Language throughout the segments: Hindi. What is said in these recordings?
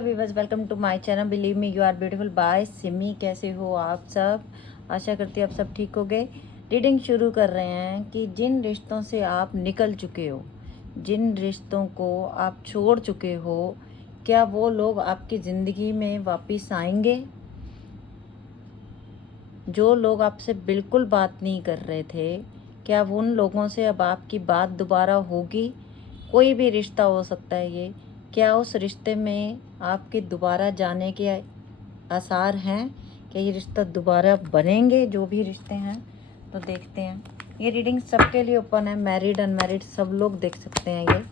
Viewers, welcome to my channel. Believe me you are beautiful by Simi. कैसे हो आप सब? आशा करती हूँ आप सब ठीक हो गए। रीडिंग शुरू कर रहे हैं कि जिन रिश्तों से आप निकल चुके हो, जिन रिश्तों को आप छोड़ चुके हो, क्या वो लोग आपकी ज़िंदगी में वापस आएंगे? जो लोग आपसे बिल्कुल बात नहीं कर रहे थे, क्या वो उन लोगों से अब आपकी बात दोबारा होगी? कोई भी रिश्ता हो सकता है ये। क्या उस रिश्ते में आपके दोबारा जाने के आसार हैं? क्या ये रिश्ता दोबारा बनेंगे? जो भी रिश्ते हैं तो देखते हैं। ये रीडिंग सबके लिए ओपन है, मैरिड अनमैरिड सब लोग देख सकते हैं ये।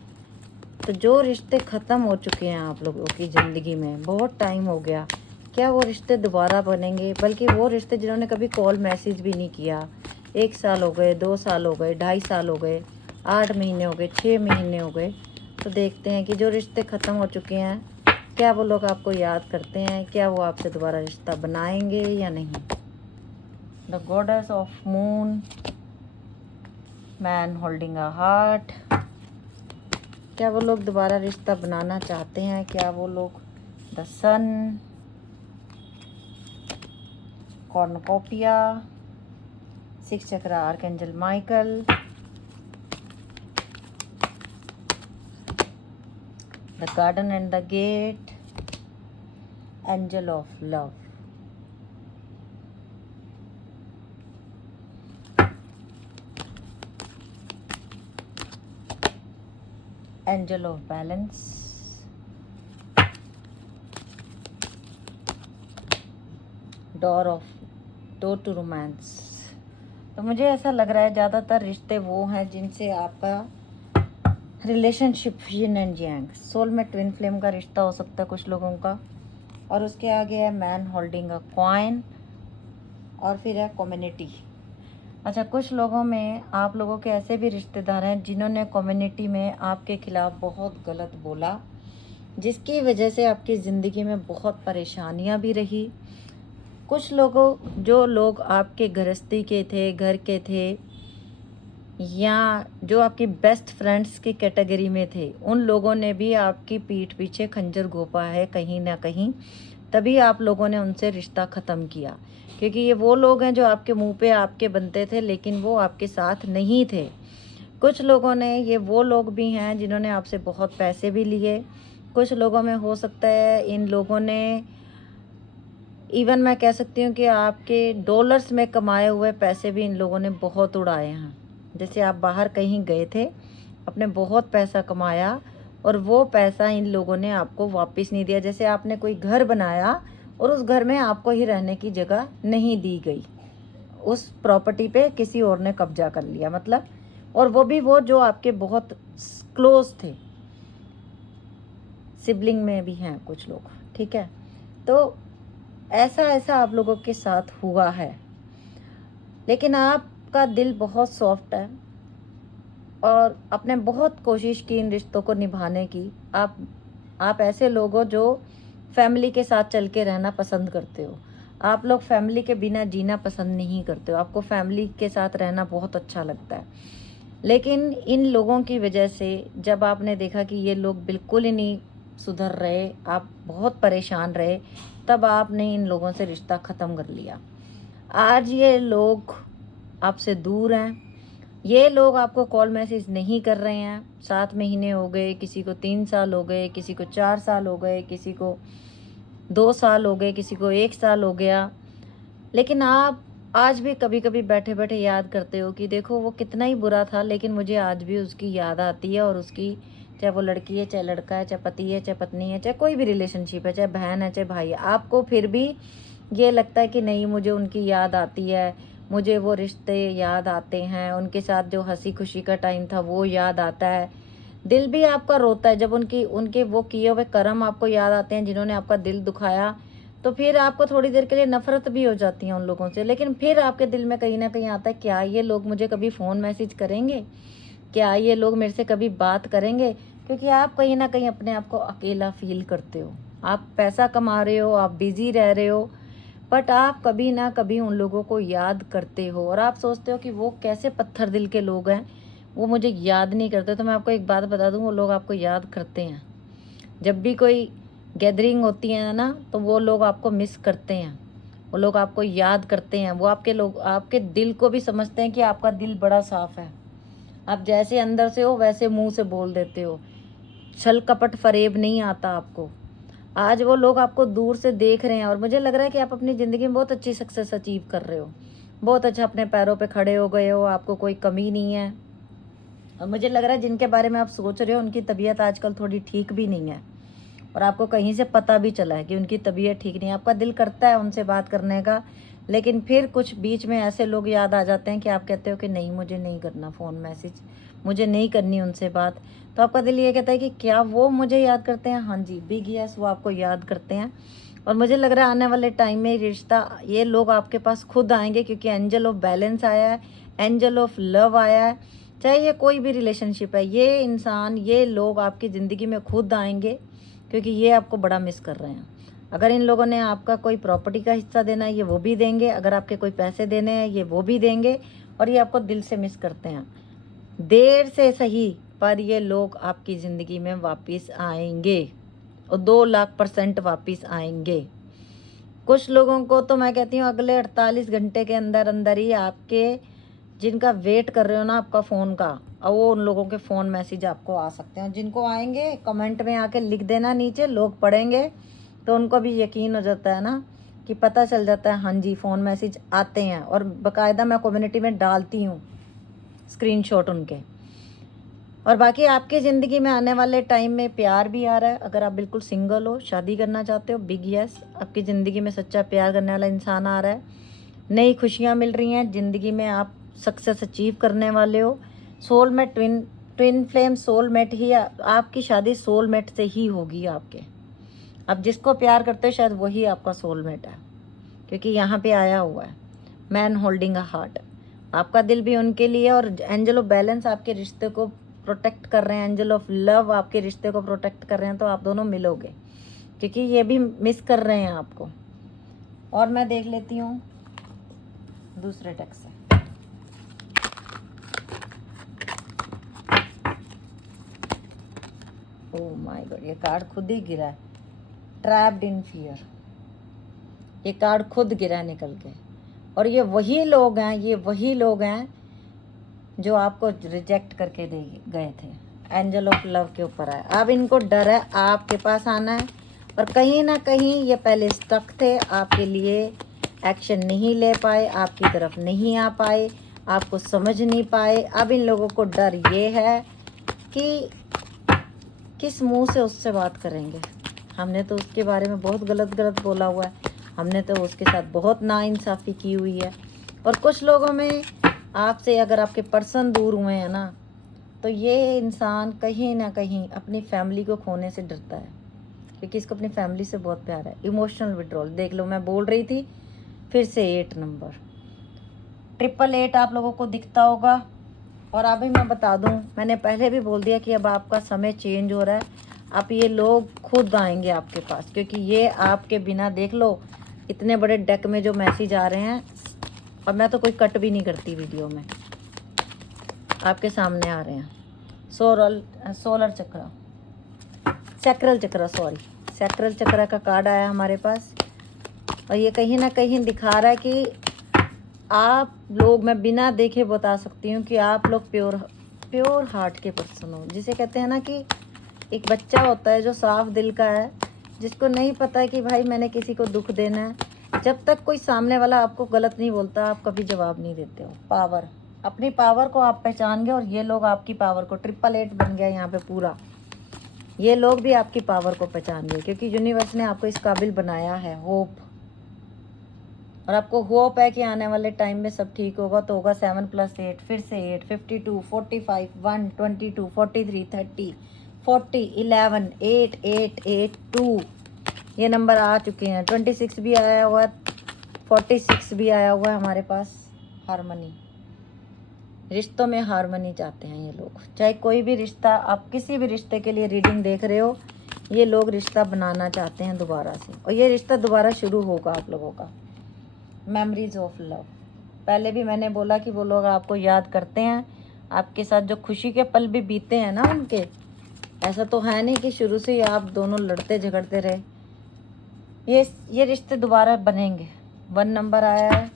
तो जो रिश्ते ख़त्म हो चुके हैं आप लोगों की ज़िंदगी में, बहुत टाइम हो गया, क्या वो रिश्ते दोबारा बनेंगे? बल्कि वो रिश्ते जिन्होंने कभी कॉल मैसेज भी नहीं किया, 1 साल हो गए, 2 साल हो गए, 2.5 साल हो गए, 8 महीने हो गए, 6 महीने हो गए, तो देखते हैं कि जो रिश्ते ख़त्म हो चुके हैं, क्या वो लोग आपको याद करते हैं? क्या वो आपसे दोबारा रिश्ता बनाएंगे या नहीं? The goddess of moon, man holding a heart. क्या वो लोग दोबारा रिश्ता बनाना चाहते हैं? क्या वो लोग the sun, cornucopia, 6 chakra archangel Michael, the garden and the gate, angel of love. Angel of balance, door to romance. तो मुझे ऐसा लग रहा है ज़्यादातर रिश्ते वो हैं जिनसे आपका relationship yin and yang, soulmate twin flame का रिश्ता हो सकता है कुछ लोगों का। और उसके आगे है मैन होल्डिंग अ कॉइन, और फिर है कम्युनिटी। अच्छा, कुछ लोगों में आप लोगों के ऐसे भी रिश्तेदार हैं जिन्होंने कम्युनिटी में आपके खिलाफ बहुत गलत बोला, जिसकी वजह से आपकी ज़िंदगी में बहुत परेशानियां भी रही। कुछ लोगों, जो लोग आपके गृहस्थी के थे, घर के थे, या जो आपकी बेस्ट फ्रेंड्स की कैटेगरी में थे, उन लोगों ने भी आपकी पीठ पीछे खंजर घोंपा है कहीं ना कहीं। तभी आप लोगों ने उनसे रिश्ता ख़त्म किया, क्योंकि ये वो लोग हैं जो आपके मुंह पे आपके बनते थे लेकिन वो आपके साथ नहीं थे। कुछ लोगों ने, ये वो लोग भी हैं जिन्होंने आपसे बहुत पैसे भी लिए। कुछ लोगों में हो सकता है इन लोगों ने, इवन मैं कह सकती हूँ कि आपके डॉलर्स में कमाए हुए पैसे भी इन लोगों ने बहुत उड़ाए हैं। जैसे आप बाहर कहीं गए थे, आपने बहुत पैसा कमाया और वो पैसा इन लोगों ने आपको वापस नहीं दिया। जैसे आपने कोई घर बनाया और उस घर में आपको ही रहने की जगह नहीं दी गई, उस प्रॉपर्टी पे किसी और ने कब्जा कर लिया, मतलब। और वो भी वो जो आपके बहुत क्लोज थे, सिबलिंग में भी हैं कुछ लोग, ठीक है। तो ऐसा ऐसा आप लोगों के साथ हुआ है, लेकिन आपका दिल बहुत सॉफ्ट है और आपने बहुत कोशिश की इन रिश्तों को निभाने की। आप ऐसे लोग हो जो फैमिली के साथ चल के रहना पसंद करते हो। आप लोग फैमिली के बिना जीना पसंद नहीं करते हो, आपको फैमिली के साथ रहना बहुत अच्छा लगता है। लेकिन इन लोगों की वजह से जब आपने देखा कि ये लोग बिल्कुल ही नहीं सुधर रहे, आप बहुत परेशान रहे, तब आपने इन लोगों से रिश्ता ख़त्म कर लिया। आज ये लोग आपसे दूर हैं, ये लोग आपको कॉल मैसेज नहीं कर रहे हैं। 7 महीने हो गए, किसी को 3 साल हो गए, किसी को 4 साल हो गए, किसी को 2 साल हो गए, किसी को 1 साल हो गया। लेकिन आप आज भी कभी कभी बैठे बैठे याद करते हो कि देखो वो कितना ही बुरा था, लेकिन मुझे आज भी उसकी याद आती है। और उसकी, चाहे वो लड़की है, चाहे लड़का है, चाहे पति है, चाहे पत्नी है, चाहे कोई भी रिलेशनशिप है, चाहे बहन है, चाहे भाई है, आपको फिर भी ये लगता है कि नहीं, मुझे उनकी याद आती है, मुझे वो रिश्ते याद आते हैं, उनके साथ जो हंसी खुशी का टाइम था वो याद आता है। दिल भी आपका रोता है जब उनकी उनके वो किए हुए कर्म आपको याद आते हैं जिन्होंने आपका दिल दुखाया। तो फिर आपको थोड़ी देर के लिए नफरत भी हो जाती है उन लोगों से, लेकिन फिर आपके दिल में कहीं ना कहीं आता है, क्या ये लोग मुझे कभी फ़ोन मैसेज करेंगे? क्या ये लोग मेरे से कभी बात करेंगे? क्योंकि आप कहीं ना कहीं अपने आप को अकेला फील करते हो। आप पैसा कमा रहे हो, आप बिजी रह रहे हो, बट आप कभी ना कभी उन लोगों को याद करते हो और आप सोचते हो कि वो कैसे पत्थर दिल के लोग हैं, वो मुझे याद नहीं करते। तो मैं आपको एक बात बता दूं, वो लोग आपको याद करते हैं। जब भी कोई गैदरिंग होती है ना, तो वो लोग आपको मिस करते हैं, वो लोग आपको याद करते हैं, वो आपके लोग आपके दिल को भी समझते हैं कि आपका दिल बड़ा साफ है, आप जैसे अंदर से हो वैसे मुंह से बोल देते हो, छल कपट फरेब नहीं आता आपको। आज वो लोग आपको दूर से देख रहे हैं और मुझे लग रहा है कि आप अपनी ज़िंदगी में बहुत अच्छी सक्सेस अचीव कर रहे हो, बहुत अच्छा अपने पैरों पे खड़े हो गए हो, आपको कोई कमी नहीं है। और मुझे लग रहा है जिनके बारे में आप सोच रहे हो उनकी तबीयत आजकल थोड़ी ठीक भी नहीं है, और आपको कहीं से पता भी चला है कि उनकी तबीयत ठीक नहीं है। आपका दिल करता है उनसे बात करने का, लेकिन फिर कुछ बीच में ऐसे लोग याद आ जाते हैं कि आप कहते हो कि नहीं, मुझे नहीं करना फ़ोन मैसेज, मुझे नहीं करनी उनसे बात। तो आपका दिल ये कहता है कि क्या वो मुझे याद करते हैं? हाँ जी, बिग यस, वो आपको याद करते हैं। और मुझे लग रहा है आने वाले टाइम में रिश्ता, ये लोग आपके पास खुद आएंगे, क्योंकि एंजल ऑफ बैलेंस आया है, एंजल ऑफ लव आया है। चाहे ये कोई भी रिलेशनशिप है, ये इंसान, ये लोग आपकी ज़िंदगी में खुद आएंगे, क्योंकि ये आपको बड़ा मिस कर रहे हैं। अगर इन लोगों ने आपका कोई प्रॉपर्टी का हिस्सा देना है, ये वो भी देंगे, अगर आपके कोई पैसे देने हैं, ये वो भी देंगे, और ये आपको दिल से मिस करते हैं। देर से सही, पर ये लोग आपकी ज़िंदगी में वापस आएंगे, और 2,00,000% वापस आएंगे। कुछ लोगों को तो मैं कहती हूँ अगले 48 घंटे के अंदर अंदर ही आपके, जिनका वेट कर रहे हो ना आपका फ़ोन का, और वो उन लोगों के फ़ोन मैसेज आपको आ सकते हैं। जिनको आएंगे कमेंट में आके लिख देना, नीचे लोग पढ़ेंगे तो उनको भी यकीन हो जाता है ना, कि पता चल जाता है हाँ जी फ़ोन मैसेज आते हैं, और बाकायदा मैं कम्युनिटी में डालती हूँ स्क्रीनशॉट उनके। और बाकी आपकी ज़िंदगी में आने वाले टाइम में प्यार भी आ रहा है। अगर आप बिल्कुल सिंगल हो, शादी करना चाहते हो, बिग यस, आपकी ज़िंदगी में सच्चा प्यार करने वाला इंसान आ रहा है। नई खुशियाँ मिल रही हैं ज़िंदगी में, आप सक्सेस अचीव करने वाले हो। सोलमेट, ट्विन फ्लेम सोलमेट ही आपकी शादी सोलमेट से ही होगी आपके। आप जिसको प्यार करते हो शायद वही आपका सोलमेट है, क्योंकि यहाँ पे आया हुआ है मैन होल्डिंग अ हार्ट। आपका दिल भी उनके लिए, और एंजल ऑफ बैलेंस आपके रिश्ते को प्रोटेक्ट कर रहे हैं, एंजल ऑफ लव आपके रिश्ते को प्रोटेक्ट कर रहे हैं। तो आप दोनों मिलोगे, क्योंकि ये भी मिस कर रहे हैं आपको। और मैं देख लेती हूँ दूसरे टेक्स्ट से। ओह माय गॉड, ये कार्ड खुद ही गिरा है, ट्रैप्ड इन फियर। ये कार्ड खुद गिरा है निकल के, और ये वही लोग हैं, ये वही लोग हैं जो आपको रिजेक्ट करके दे गए थे। एंजल ऑफ लव के ऊपर है। अब इनको डर है आपके पास आना है, और कहीं ना कहीं ये पहले स्टक थे, आपके लिए एक्शन नहीं ले पाए, आपकी तरफ नहीं आ पाए, आपको समझ नहीं पाए। अब इन लोगों को डर ये है कि किस मुंह से उससे बात करेंगे। हमने तो उसके बारे में बहुत गलत बोला हुआ है, हमने तो उसके साथ बहुत नाइंसाफ़ी की हुई है। और कुछ लोगों में आपसे, अगर आपके पर्सन दूर हुए हैं ना, तो ये इंसान कहीं ना कहीं अपनी फैमिली को खोने से डरता है, क्योंकि इसको अपनी फैमिली से बहुत प्यार है। इमोशनल विड्रॉल देख लो, मैं बोल रही थी फिर से 8 नंबर, 888 आप लोगों को दिखता होगा। और अभी मैं बता दूं, मैंने पहले भी बोल दिया कि अब आपका समय चेंज हो रहा है। आप, ये लोग खुद आएंगे आपके पास, क्योंकि ये आपके बिना, देख लो इतने बड़े डेक में जो मैसेज आ रहे हैं, और मैं तो कोई कट भी नहीं करती वीडियो में, आपके सामने आ रहे हैं। सोलर चक्र, सैक्रल चक्र, सॉरी, सैक्रल चक्र का कार्ड आया हमारे पास, और ये कहीं ना कहीं दिखा रहा है कि आप लोग, मैं बिना देखे बता सकती हूँ कि आप लोग प्योर हार्ट के पर्सन हो। जिसे कहते हैं ना कि एक बच्चा होता है जो साफ दिल का है, जिसको नहीं पता है कि भाई मैंने किसी को दुख देना है। जब तक कोई सामने वाला आपको गलत नहीं बोलता, आप कभी जवाब नहीं देते हो। पावर, अपनी पावर को आप पहचान गए, और ये लोग आपकी पावर को, 888 बन गया यहाँ पे पूरा। ये लोग भी आपकी पावर को पहचान गए, क्योंकि यूनिवर्स ने आपको इस काबिल बनाया है। होप, और आपको होप है कि आने वाले टाइम में सब ठीक होगा। तो होगा 7 + 8, फिर से 8, 52, 45, 1, 22, 43, 30, 40, 11, 8, 8, 8, 2, ये नंबर आ चुके हैं। 26 भी आया हुआ है, 46 भी आया हुआ है हमारे पास। हारमनी, रिश्तों में हारमनी चाहते हैं ये लोग। चाहे कोई भी रिश्ता, आप किसी भी रिश्ते के लिए रीडिंग देख रहे हो, ये लोग रिश्ता बनाना चाहते हैं दोबारा से, और ये रिश्ता दोबारा शुरू होगा आप लोगों का। मेमोरीज ऑफ लव, पहले भी मैंने बोला कि वो लोग आपको याद करते हैं, आपके साथ जो खुशी के पल भी बीते हैं ना उनके, ऐसा तो है नहीं कि शुरू से ही आप दोनों लड़ते झगड़ते रहे। ये रिश्ते दोबारा बनेंगे। 1 नंबर आया है,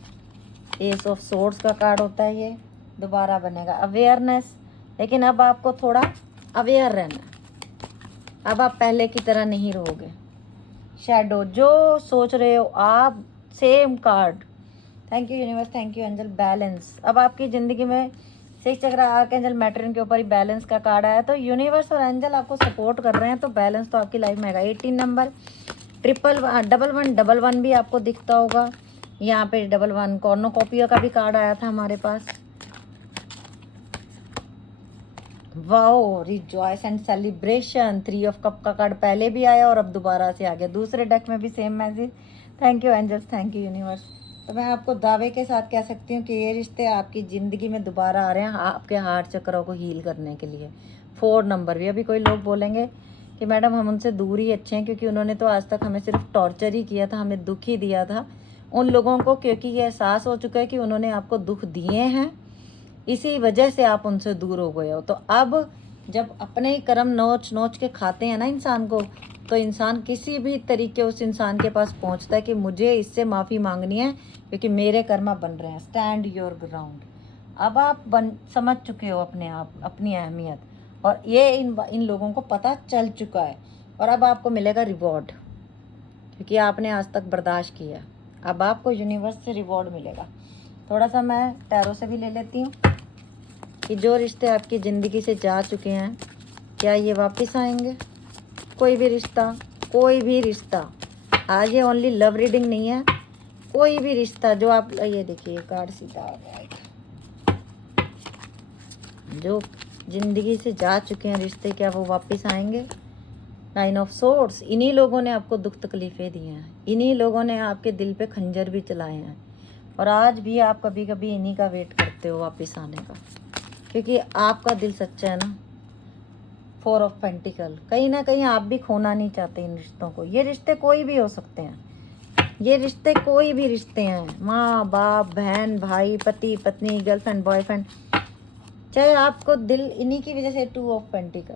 एस ऑफ सोर्ड्स का कार्ड होता है, ये दोबारा बनेगा। अवेयरनेस, लेकिन अब आपको थोड़ा अवेयर रहना है। अब आप पहले की तरह नहीं रहोगे। शैडो, जो सोच रहे हो आप, same card. Thank you universe, thank you angel. Balance, अब आपकी ज़िंदगी में 6 चक्र आर्कएंजल मैट्रिन के ऊपर ही बैलेंस का कार्ड आया, तो यूनिवर्स और एंजल आपको सपोर्ट कर रहे हैं, तो बैलेंस तो आपकी लाइफ में आएगा। 18 नंबर, 111 भी आपको दिखता होगा यहाँ पे। 11 कॉर्नोकॉपिया का भी कार्ड आया था हमारे पास। Wow, rejoice and celebration. 3 of cup का कार्ड पहले भी आया और अब दोबारा से आ गया। दूसरे डेक में भी same message. Thank you angels, thank you universe. तो मैं आपको दावे के साथ कह सकती हूँ कि ये रिश्ते आपकी ज़िंदगी में दोबारा आ रहे हैं, आपके हार्ट चक्रों को हील करने के लिए। 4 नंबर भी। अभी कोई लोग बोलेंगे कि मैडम हम उनसे दूर ही अच्छे हैं, क्योंकि उन्होंने तो आज तक हमें सिर्फ टॉर्चर ही किया था, हमें दुख ही दिया था। उन लोगों को क्योंकि ये एहसास हो चुका है कि उन्होंने आपको दुख दिए हैं, इसी वजह से आप उनसे दूर हो गए हो। तो अब जब अपने ही कर्म नोच नोच के खाते हैं ना इंसान को, तो इंसान किसी भी तरीके उस इंसान के पास पहुंचता है कि मुझे इससे माफ़ी मांगनी है क्योंकि मेरे कर्म बन रहे हैं। Stand your ground. अब आप समझ चुके हो अपने आप अपनी अहमियत, और ये इन लोगों को पता चल चुका है। और अब आपको मिलेगा रिवॉर्ड, क्योंकि आपने आज तक बर्दाश्त किया। अब आपको यूनिवर्स से रिवॉर्ड मिलेगा। थोड़ा सा मैं टैरो से भी ले लेती हूँ कि जो रिश्ते आपकी ज़िंदगी से जा चुके हैं, क्या ये वापस आएंगे? कोई भी रिश्ता, आज ये ओनली लव रीडिंग नहीं है, कोई भी रिश्ता जो आप, ये देखिए कार्ड सीधा आ गया, जो ज़िंदगी से जा चुके हैं रिश्ते, क्या वो वापस आएंगे? 9 ऑफ सोर्ड्स। इन्हीं लोगों ने आपको दुख तकलीफ़ें दी हैं, इन्हीं लोगों ने आपके दिल पे खंजर भी चलाए हैं, और आज भी आप कभी कभी इन्हीं का वेट करते हो वापस आने का, क्योंकि आपका दिल सच्चा है ना। 4 ऑफ पेंटिकल, कहीं ना कहीं आप भी खोना नहीं चाहते इन रिश्तों को। ये रिश्ते कोई भी हो सकते हैं, ये रिश्ते कोई भी रिश्ते हैं, माँ बाप, बहन भाई, पति पत्नी, गर्लफ्रेंड बॉयफ्रेंड, चाहे आपको दिल इन्हीं की वजह से। 2 ऑफ पेंटिकल,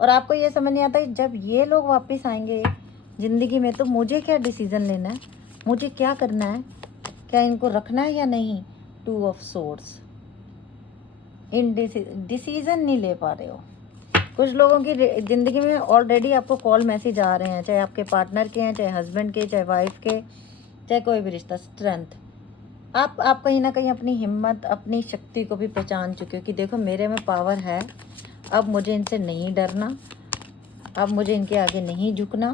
और आपको ये समझ नहीं आता जब ये लोग वापस आएंगे ज़िंदगी में, तो मुझे क्या डिसीज़न लेना है, मुझे क्या करना है, क्या इनको रखना है या नहीं। 2 ऑफ सोर्ड्स, डिसीज़न नहीं ले पा रहे हो। कुछ लोगों की ज़िंदगी में ऑलरेडी आपको कॉल मैसेज आ रहे हैं, चाहे आपके पार्टनर के हैं, चाहे हस्बैंड के, चाहे वाइफ के, चाहे कोई भी रिश्ता। स्ट्रेंथ, आप कहीं ना कहीं अपनी हिम्मत, अपनी शक्ति को भी पहचान चुके हो कि देखो मेरे में पावर है, अब मुझे इनसे नहीं डरना, अब मुझे इनके आगे नहीं झुकना।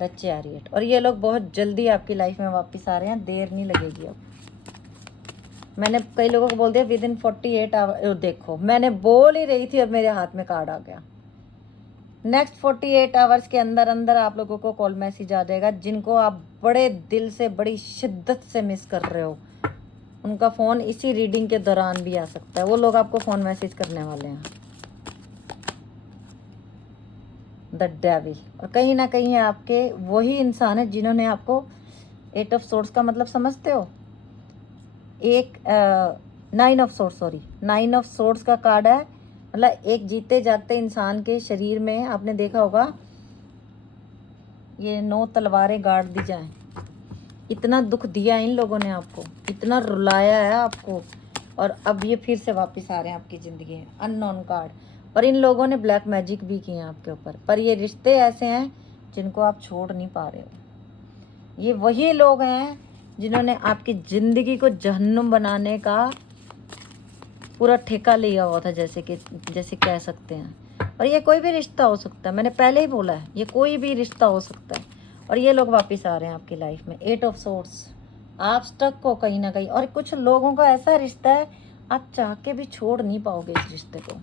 द चैरियट, और ये लोग बहुत जल्दी आपकी लाइफ में वापस आ रहे हैं, देर नहीं लगेगी। अब मैंने कई लोगों को बोल दिया विद इन 48 आवर। देखो मैंने बोल ही रही थी और मेरे हाथ में कार्ड आ गया। नेक्स्ट 48 आवर्स के अंदर अंदर आप लोगों को कॉल मैसेज आ जाएगा। जिनको आप बड़े दिल से, बड़ी शिद्दत से मिस कर रहे हो, उनका फ़ोन इसी रीडिंग के दौरान भी आ सकता है। वो लोग आपको फ़ोन मैसेज करने वाले हैं। द डेविल, और कहीं ना कहीं आपके वही इंसान है जिन्होंने आपको 8 ऑफ सोर्ड्स का मतलब समझते हो, 9 of swords, sorry 9 of swords का कार्ड है। मतलब एक जीते जागते इंसान के शरीर में आपने देखा होगा ये 9 तलवारें गाड़ दी जाएं। इतना दुख दिया इन लोगों ने आपको, इतना रुलाया है आपको, और अब ये फिर से वापस आ रहे हैं आपकी ज़िंदगी में। अननोन कार्ड, और इन लोगों ने ब्लैक मैजिक भी किए हैं आपके ऊपर, पर ये रिश्ते ऐसे हैं जिनको आप छोड़ नहीं पा रहे हो। ये वही लोग हैं जिन्होंने आपकी ज़िंदगी को जहन्नुम बनाने का पूरा ठेका लिया हुआ था, जैसे कह सकते हैं। और ये कोई भी रिश्ता हो सकता है, मैंने पहले ही बोला है, ये कोई भी रिश्ता हो सकता है। और ये लोग वापस आ रहे हैं आपकी लाइफ में। 8 ऑफ सोर्ड्स, आप स्टक हो कहीं ना कहीं, और कुछ लोगों का ऐसा रिश्ता है आप चाह के भी छोड़ नहीं पाओगे इस रिश्ते को,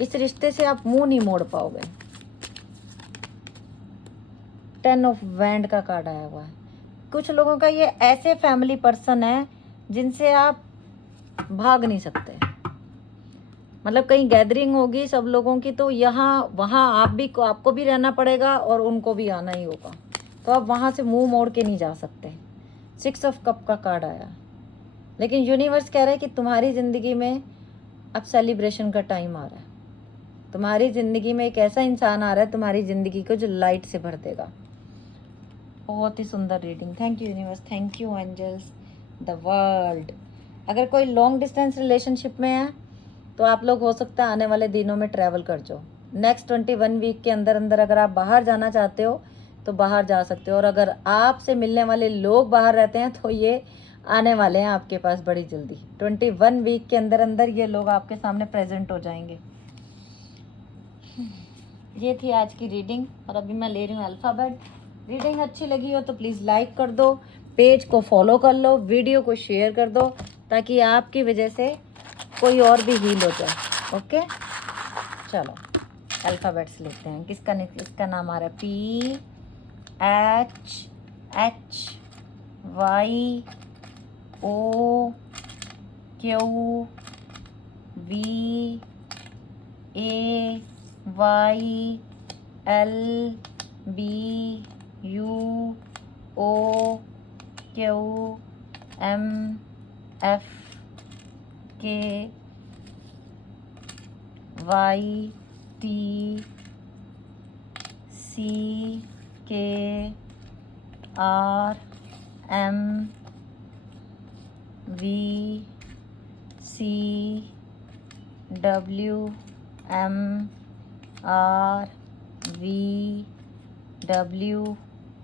इस रिश्ते से आप मुंह नहीं मोड़ पाओगे। 10 ऑफ वैंड का कार्ड आया हुआ है। कुछ लोगों का ये ऐसे फैमिली पर्सन है जिनसे आप भाग नहीं सकते। मतलब कहीं गैदरिंग होगी सब लोगों की, तो यहाँ वहाँ आपको भी रहना पड़ेगा और उनको भी आना ही होगा, तो आप वहाँ से मुंह मोड़ के नहीं जा सकते। 6 ऑफ कप का कार्ड आया, लेकिन यूनिवर्स कह रहा है कि तुम्हारी ज़िंदगी में अब सेलिब्रेशन का टाइम आ रहा है, तुम्हारी ज़िंदगी में एक ऐसा इंसान आ रहा है तुम्हारी ज़िंदगी को जो लाइट से भर देगा। बहुत ही सुंदर reading. Thank you universe, thank you angels, the world. अगर कोई लॉन्ग डिस्टेंस रिलेशनशिप में है तो आप लोग हो सकता है आने वाले दिनों में ट्रैवल कर जाओ। नेक्स्ट 21 वीक के अंदर अंदर अगर आप बाहर जाना चाहते हो तो बाहर जा सकते हो, और अगर आपसे मिलने वाले लोग बाहर रहते हैं तो ये आने वाले हैं आपके पास बड़ी जल्दी। 21 वीक के अंदर अंदर ये लोग आपके सामने प्रेजेंट हो जाएंगे। ये थी आज की रीडिंग, और अभी मैं ले रही हूँ अल्फ़ाबेट। रीडिंग अच्छी लगी हो तो प्लीज़ लाइक कर दो, पेज को फॉलो कर लो, वीडियो को शेयर कर दो, ताकि आपकी वजह से कोई और भी हील हो जाए। ओके, चलो अल्फ़ाबेट्स लिखते हैं। किसका नाम आ रहा है? PHHYY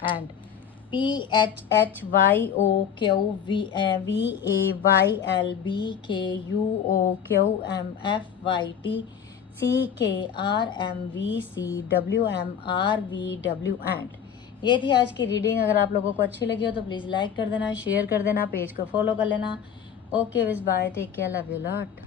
and PHHYOQVAYLBKUOQMFYTCKRMVCWMRVW and। ये थी आज की रीडिंग। अगर आप लोगों को अच्छी लगी हो तो प्लीज़ लाइक कर देना, शेयर कर देना, पेज को फॉलो कर लेना। Okay with bye, take care, love you lot.